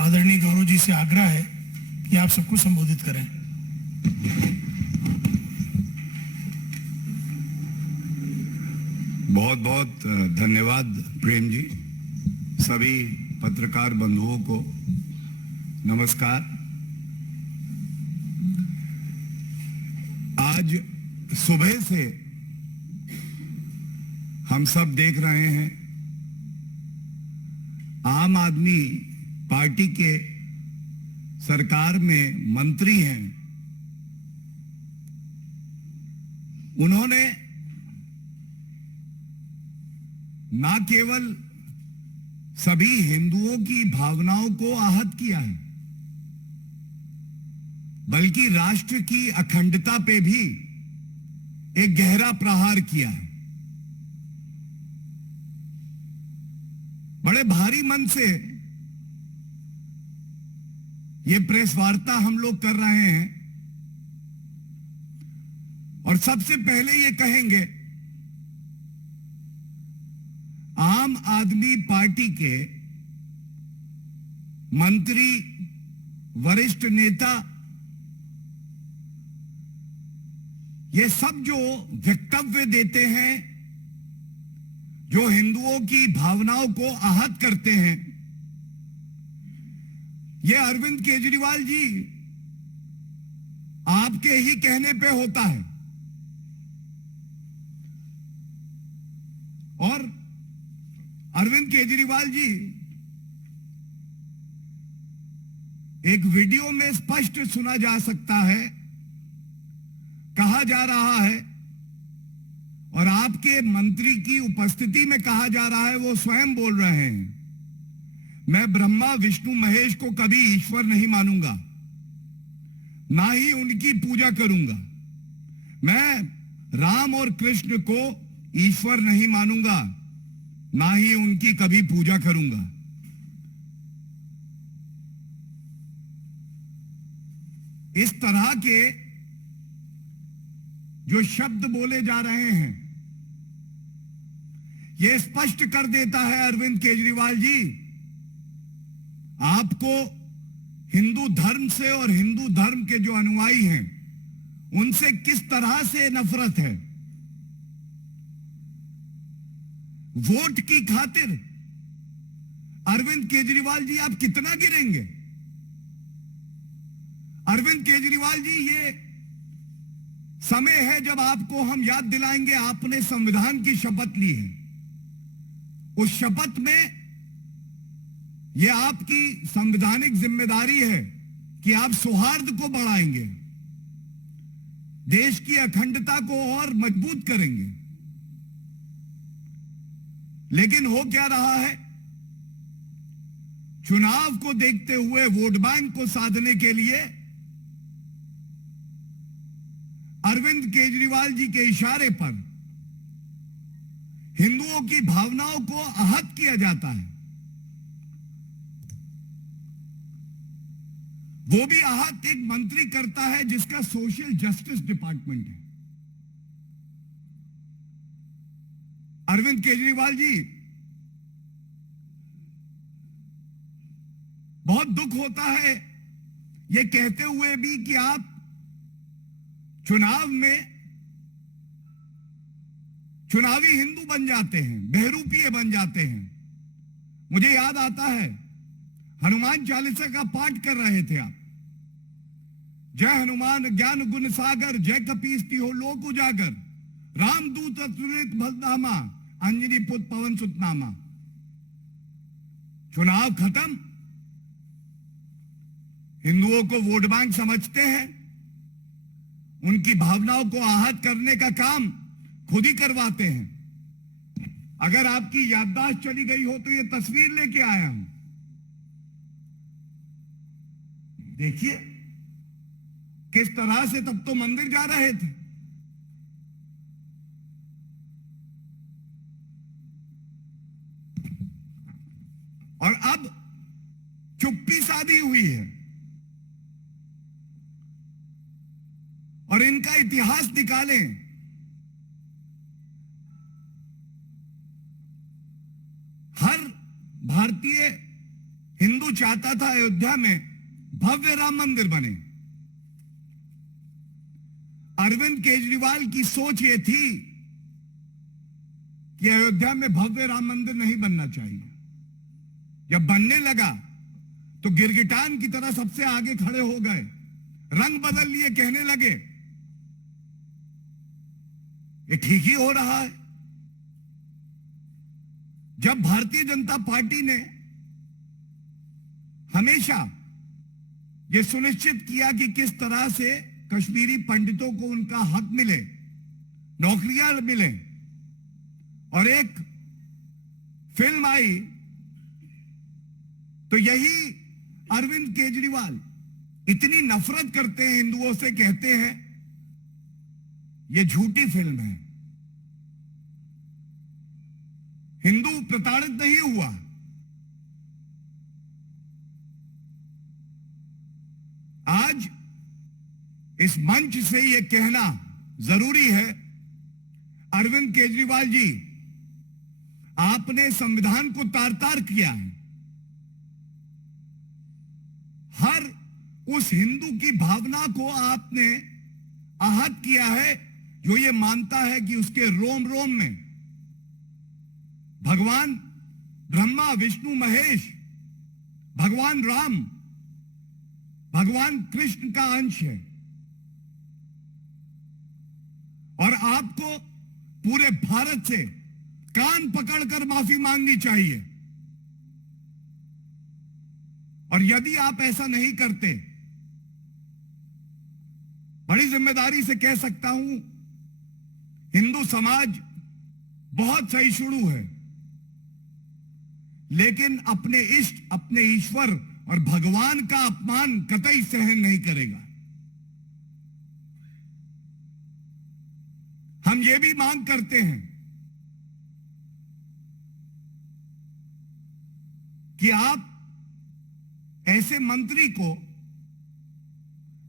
आदरणीय गौरव जी से आग्रह है कि आप सबको संबोधित करें। बहुत बहुत धन्यवाद प्रेम जी। सभी पत्रकार बंधुओं को नमस्कार। आज सुबह से हम सब देख रहे हैं आम आदमी पार्टी के सरकार में मंत्री हैं, उन्होंने ना केवल सभी हिंदुओं की भावनाओं को आहत किया है, बल्कि राष्ट्र की अखंडता पे भी एक गहरा प्रहार किया है। बड़े भारी मन से ये प्रेस वार्ता हम लोग कर रहे हैं और सबसे पहले ये कहेंगे, आम आदमी पार्टी के मंत्री, वरिष्ठ नेता, ये सब जो वक्तव्य देते हैं, जो हिंदुओं की भावनाओं को आहत करते हैं, ये अरविंद केजरीवाल जी आपके ही कहने पे होता है। और अरविंद केजरीवाल जी एक वीडियो में स्पष्ट सुना जा सकता है, कहा जा रहा है और आपके मंत्री की उपस्थिति में कहा जा रहा है, वो स्वयं बोल रहे हैं, मैं ब्रह्मा विष्णु महेश को कभी ईश्वर नहीं मानूंगा, ना ही उनकी पूजा करूंगा। मैं राम और कृष्ण को ईश्वर नहीं मानूंगा, ना ही उनकी कभी पूजा करूंगा। इस तरह के जो शब्द बोले जा रहे हैं, यह स्पष्ट कर देता है अरविंद केजरीवाल जी, आपको हिंदू धर्म से और हिंदू धर्म के जो अनुयायी हैं उनसे किस तरह से नफरत है। वोट की खातिर अरविंद केजरीवाल जी आप कितना गिरेंगे? अरविंद केजरीवाल जी, ये समय है जब आपको हम याद दिलाएंगे, आपने संविधान की शपथ ली है। उस शपथ में यह आपकी संवैधानिक जिम्मेदारी है कि आप सौहार्द को बढ़ाएंगे, देश की अखंडता को और मजबूत करेंगे। लेकिन हो क्या रहा है, चुनाव को देखते हुए, वोट बैंक को साधने के लिए अरविंद केजरीवाल जी के इशारे पर हिंदुओं की भावनाओं को आहत किया जाता है। वो भी आहत एक मंत्री करता है जिसका सोशल जस्टिस डिपार्टमेंट है। अरविंद केजरीवाल जी, बहुत दुख होता है ये कहते हुए भी कि आप चुनाव में चुनावी हिंदू बन जाते हैं, बहरूपीय बन जाते हैं। मुझे याद आता है, हनुमान चालीसा का पाठ कर रहे थे आप, जय हनुमान ज्ञान गुण सागर, जय कपीस तिहो लोक उजागर, रामदूत अतुलित बलधामा, अंजनी पुत्र पवन सुत नामा। चुनाव खत्म, हिंदुओं को वोट बैंक समझते हैं, उनकी भावनाओं को आहत करने का काम खुद ही करवाते हैं। अगर आपकी याददाश्त चली गई हो तो ये तस्वीर लेके आया हूं, देखिए किस तरह से तब तो मंदिर जा रहे थे। और अब चुप्पी साधी हुई है और इनका इतिहास निकालें। हर भारतीय हिंदू चाहता था अयोध्या में भव्य राम मंदिर बने। अरविंद केजरीवाल की सोच यह थी कि अयोध्या में भव्य राम मंदिर नहीं बनना चाहिए। जब बनने लगा तो गिरगिटान की तरह सबसे आगे खड़े हो गए, रंग बदल लिए, कहने लगे ये ठीक ही हो रहा है। जब भारतीय जनता पार्टी ने हमेशा यह सुनिश्चित किया कि किस तरह से कश्मीरी पंडितों को उनका हक मिले, नौकरियां मिले, और एक फिल्म आई तो यही अरविंद केजरीवाल इतनी नफरत करते हैं हिंदुओं से, कहते हैं यह झूठी फिल्म है। हिंदू प्रताड़ित नहीं हुआ। आज इस मंच से यह कहना जरूरी है, अरविंद केजरीवाल जी, आपने संविधान को तार तार किया है। हर उस हिंदू की भावना को आपने आहत किया है जो ये मानता है कि उसके रोम रोम में भगवान ब्रह्मा विष्णु महेश, भगवान राम, भगवान कृष्ण का अंश है। और आपको पूरे भारत से कान पकड़कर माफी मांगनी चाहिए। और यदि आप ऐसा नहीं करते, बड़ी जिम्मेदारी से कह सकता हूं, हिंदू समाज बहुत सहिष्णु है, लेकिन अपने इष्ट, अपने ईश्वर और भगवान का अपमान कतई सहन नहीं करेगा। हम ये भी मांग करते हैं कि आप ऐसे मंत्री को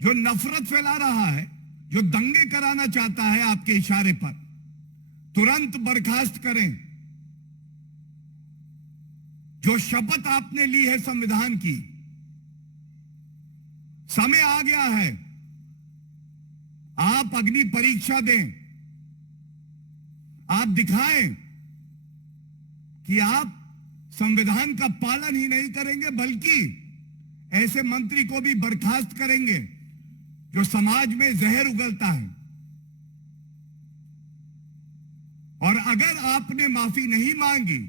जो नफरत फैला रहा है, जो दंगे कराना चाहता है आपके इशारे पर, तुरंत बर्खास्त करें। जो शपथ आपने ली है संविधान की, समय आ गया है, आप अग्नि परीक्षा दें। आप दिखाएं कि आप संविधान का पालन ही नहीं करेंगे, बल्कि ऐसे मंत्री को भी बर्खास्त करेंगे जो समाज में जहर उगलता है। और अगर आपने माफी नहीं मांगी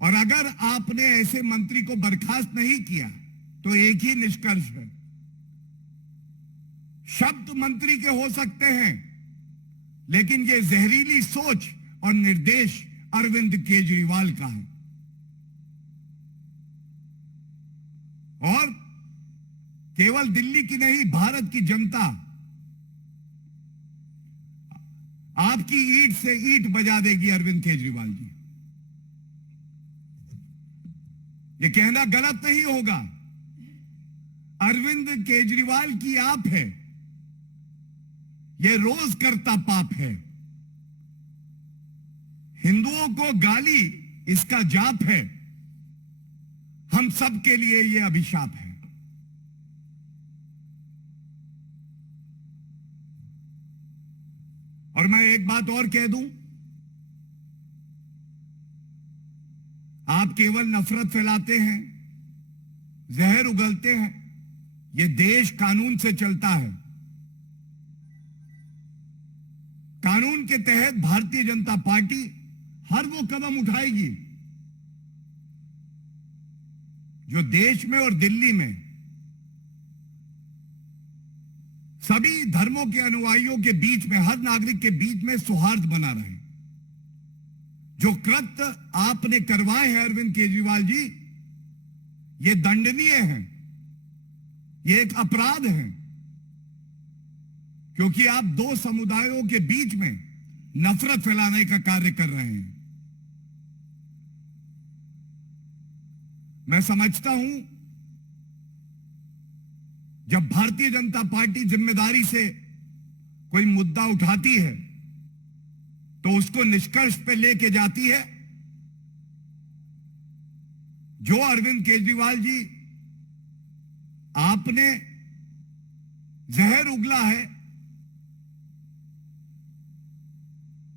और अगर आपने ऐसे मंत्री को बर्खास्त नहीं किया, तो एक ही निष्कर्ष है, शब्द मंत्री के हो सकते हैं, लेकिन ये जहरीली सोच और निर्देश अरविंद केजरीवाल का है। और केवल दिल्ली की नहीं, भारत की जनता आपकी ईंट से ईंट बजा देगी। अरविंद केजरीवाल जी, ये कहना गलत नहीं होगा, अरविंद केजरीवाल की आप है, ये रोज करता पाप है। हिंदुओं को गाली इसका जाप है, हम सब के लिए ये अभिशाप है। और मैं एक बात और कह दूं, आप केवल नफरत फैलाते हैं, जहर उगलते हैं। ये देश कानून से चलता है। कानून के तहत भारतीय जनता पार्टी हर वो कदम उठाएगी जो देश में और दिल्ली में सभी धर्मों के अनुयायियों के बीच में, हर नागरिक के बीच में सौहार्द बना रहे। जो कृत्य आपने करवाए हैं अरविंद केजरीवाल जी, ये दंडनीय है, ये एक अपराध है, क्योंकि आप दो समुदायों के बीच में नफरत फैलाने का कार्य कर रहे हैं। मैं समझता हूं, जब भारतीय जनता पार्टी जिम्मेदारी से कोई मुद्दा उठाती है तो उसको निष्कर्ष पे लेके जाती है, जो अरविंद केजरीवाल जी आपने जहर उगला है,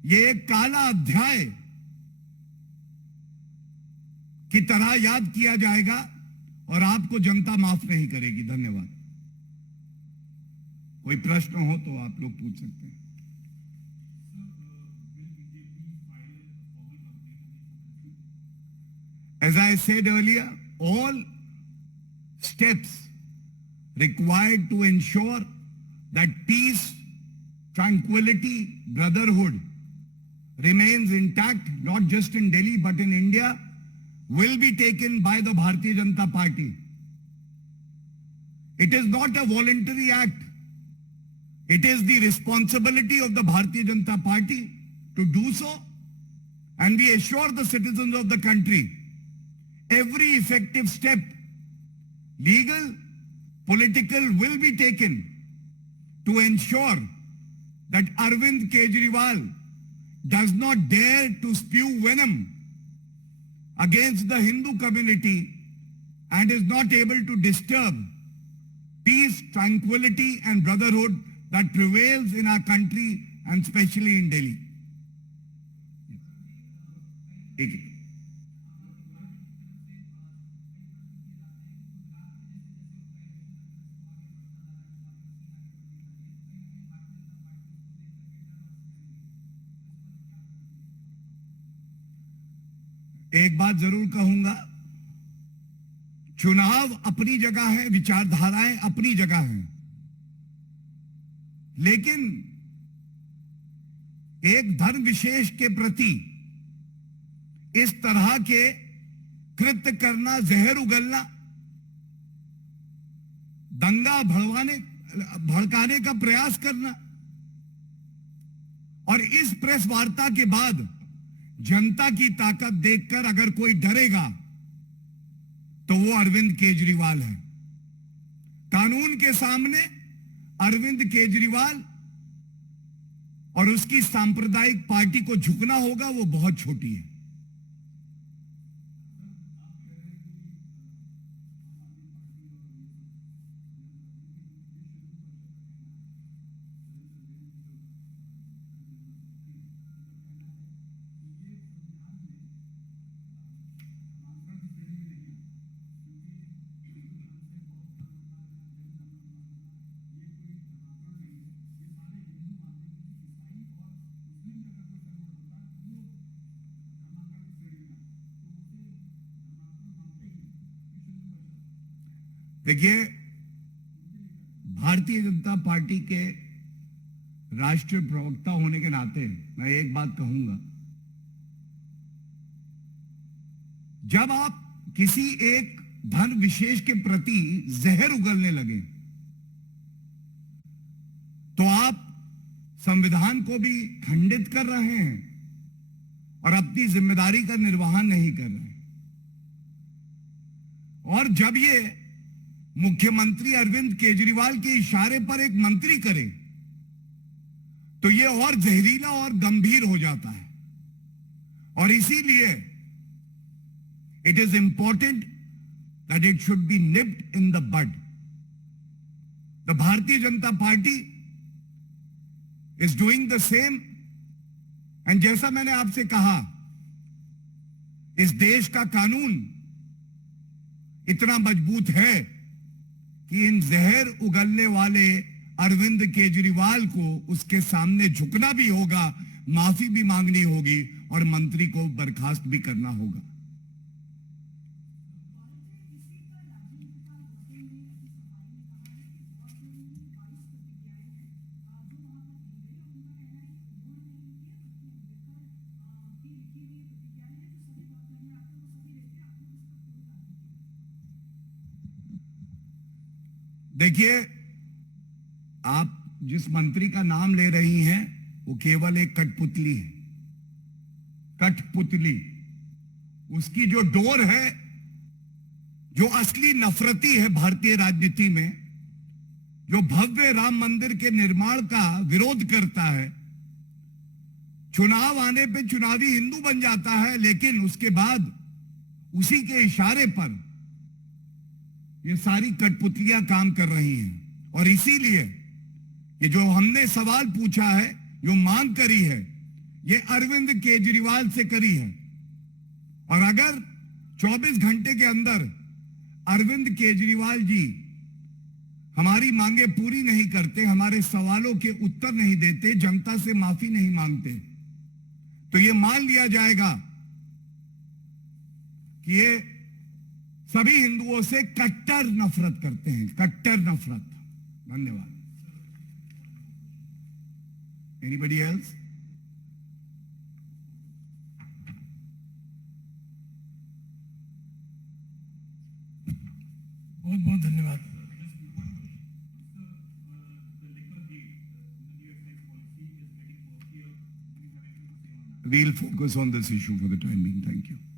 ये एक काला अध्याय की तरह याद किया जाएगा और आपको जनता माफ नहीं करेगी। धन्यवाद। कोई प्रश्न हो तो आप लोग पूछ सकते हैं। As I said earlier, all steps required to ensure that peace, tranquility, brotherhood remains intact, not just in Delhi but in India, will be taken by the Bharatiya Janata Party. It is not a voluntary act. It is the responsibility of the Bharatiya Janata Party to do so, and we assure the citizens of the country every effective step, legal, political, will be taken to ensure that Arvind Kejriwal does not dare to spew venom against the Hindu community and is not able to disturb peace, tranquility and brotherhood that prevails in our country and especially in Delhi. एक बात जरूर कहूंगा, चुनाव अपनी जगह है, विचारधाराएं अपनी जगह हैं, लेकिन एक धर्म विशेष के प्रति इस तरह के कृत्य करना, जहर उगलना, दंगा भड़काने का प्रयास करना और इस प्रेस वार्ता के बाद जनता की ताकत देखकर अगर कोई डरेगा तो वो अरविंद केजरीवाल है। कानून के सामने अरविंद केजरीवाल और उसकी सांप्रदायिक पार्टी को झुकना होगा, वो बहुत छोटी है। देखिए, भारतीय जनता पार्टी के राष्ट्रीय प्रवक्ता होने के नाते मैं एक बात कहूंगा, जब आप किसी एक धर्म विशेष के प्रति जहर उगलने लगे तो आप संविधान को भी खंडित कर रहे हैं और अपनी जिम्मेदारी का निर्वहन नहीं कर रहे। और जब ये मुख्यमंत्री अरविंद केजरीवाल के इशारे पर एक मंत्री करे तो ये और जहरीला और गंभीर हो जाता है। और इसीलिए it is important that it should be nipped in the bud. The Bharatiya Janata Party is doing the same. And जैसा मैंने आपसे कहा, इस देश का कानून इतना मजबूत है कि इन जहर उगलने वाले अरविंद केजरीवाल को उसके सामने झुकना भी होगा, माफी भी मांगनी होगी और मंत्री को बर्खास्त भी करना होगा। देखिए, आप जिस मंत्री का नाम ले रही हैं वो केवल एक कठपुतली है। कठपुतली, उसकी जो डोर है, जो असली नफरती है भारतीय राजनीति में, जो भव्य राम मंदिर के निर्माण का विरोध करता है, चुनाव आने पे चुनावी हिंदू बन जाता है, लेकिन उसके बाद उसी के इशारे पर ये सारी कठपुतलियां काम कर रही हैं। और इसीलिए ये जो हमने सवाल पूछा है, जो मांग करी है, ये अरविंद केजरीवाल से करी है। और अगर 24 घंटे के अंदर अरविंद केजरीवाल जी हमारी मांगे पूरी नहीं करते, हमारे सवालों के उत्तर नहीं देते, जनता से माफी नहीं मांगते, तो ये मान लिया जाएगा कि ये सभी हिंदुओं से कट्टर नफरत करते हैं, कट्टर नफरत। धन्यवाद। Anybody else? बहुत बहुत धन्यवाद। We'll focus on this issue for the time being. Thank you.